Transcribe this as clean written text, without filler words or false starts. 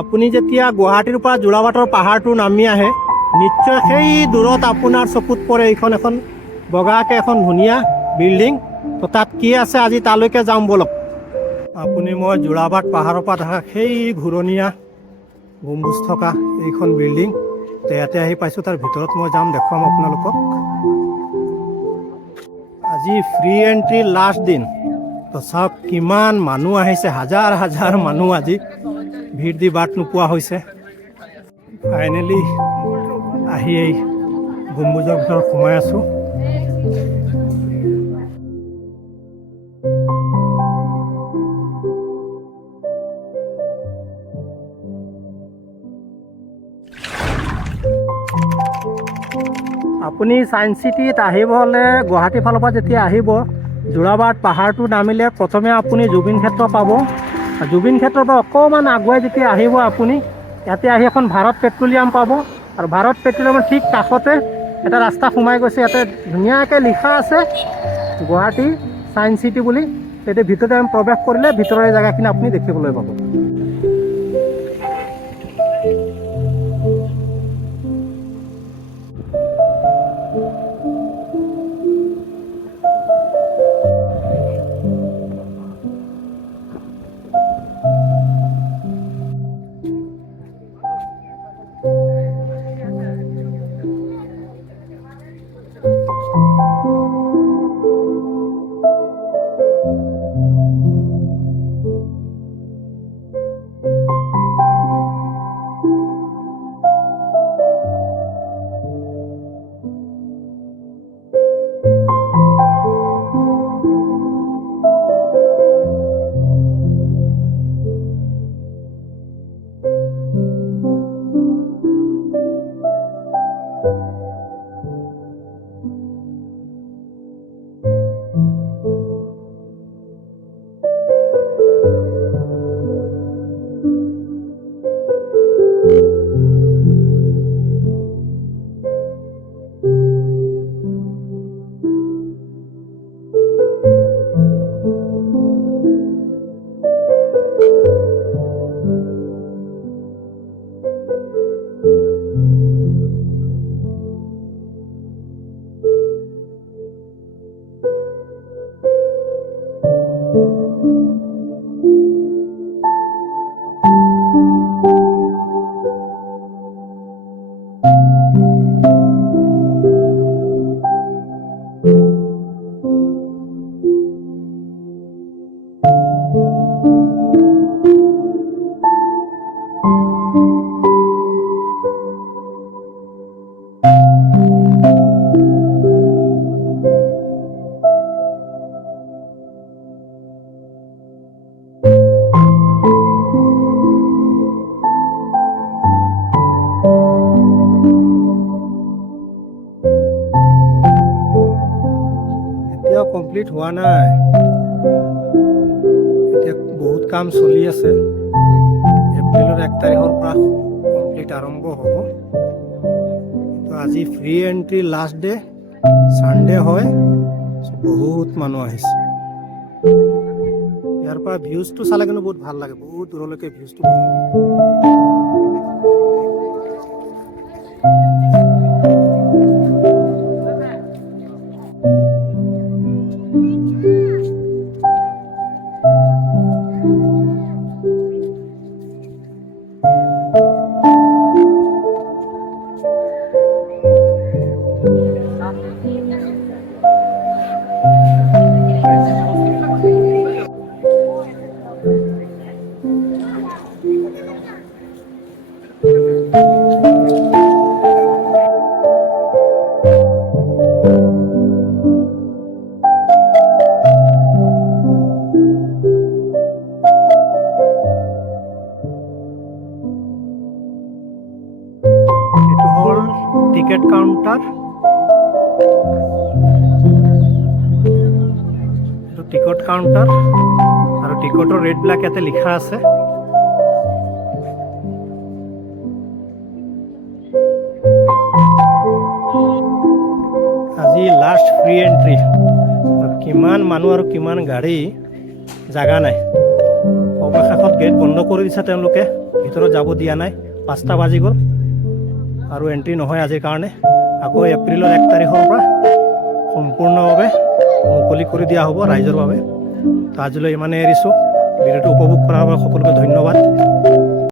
আপুনি যেতিয়া গুৱাহাটীৰ পৰা যোৰাবাটৰ পাহাৰটো নামি আহে নিশ্চয় সেই দূৰত আপোনাৰ চকুত পৰে এইখন এখন বগাকৈ এখন ধুনীয়া বিল্ডিং। তো তাত কি আছে আজি তালৈকে যাম বলক। আপুনি মই যোৰাবাট পাহাৰৰ পৰা দেখা সেই ঘূৰণীয়া গম্বুজ থকা এইখন বিল্ডিং, তো ইয়াতে আহি পাইছোঁ। তাৰ ভিতৰত মই যাম, দেখুৱাম আপোনালোকক। আজি ফ্ৰী এণ্ট্ৰি লাষ্ট দিন, তো চাওক কিমান মানুহ আহিছে, হাজাৰ হাজাৰ মানুহ আজি ভিৰ দি বাট নোপোৱা হৈছে। ফাইনেলি আহি এই গম্বুজৰ ভিতৰত সোমাই আছোঁ। আপুনি ছায়েন্স চিটিত আহিব হ'লে গুৱাহাটীৰ ফালৰ পৰা যেতিয়া আহিব, যোৰাবাট পাহাৰটো নামিলে প্ৰথমে আপুনি জুবিন ক্ষেত্ৰ পাব। জুবিন ক্ষেত্ৰৰ পৰা অকণমান আগুৱাই যেতিয়া আহিব আপুনি, ইয়াতে আহি এখন ভাৰত পেট্ৰলিয়াম পাব। আৰু ভাৰত পেট্ৰলিয়ামৰ ঠিক কাষতে এটা ৰাস্তা সোমাই গৈছে, ইয়াতে ধুনীয়াকৈ লিখা আছে গুৱাহাটী ছায়েন্স চিটি বুলি। তেতিয়া ভিতৰতে আমি প্ৰৱেশ কৰিলে ভিতৰৰ জেগাখিনি আপুনি দেখিবলৈ পাব। কমপ্লিট হোৱা নাই, এতিয়া বহুত কাম চলি আছে। এপ্ৰিলৰ 1 তাৰিখৰ পৰা কমপ্লিট আৰম্ভ হ'ব। তো আজি free entry last day, Sunday হয়, বহুত মানুহ আহিছে। ইয়াৰ পৰা ভিউজটো চালে কিন্তু বহুত ভাল লাগে, বহুত দূৰলৈকে ভিউজটো। টিকেট কাউন্টাৰ, টিকট কাউন্টাৰ আৰ টিকটৰ ৰেটবিলাক ইয়াতে লিখা আছে। আজি লাষ্ট ফ্ৰী এন্ট্ৰি, কিমান মানুহ আৰু কিমান গাড়ী, জাগা নাই। অৱশেষত গেট বন্ধ কৰি দিছে তেওঁলোকে। ভিতৰত যাব দিয়া নাই। 5টা বাজি গ'ল আৰু এণ্ট্ৰি নহয় আজিৰ কাৰণে। আকৌ এপ্ৰিলৰ 1 তাৰিখৰ পৰা সম্পূৰ্ণভাৱে মুকলি কৰি দিয়া হ'ব ৰাইজৰ বাবে। তো আজিলৈ ইমানেই এৰিছোঁ। ভিডিঅ'টো উপভোগ কৰাৰ বাবে সকলোকে ধন্যবাদ।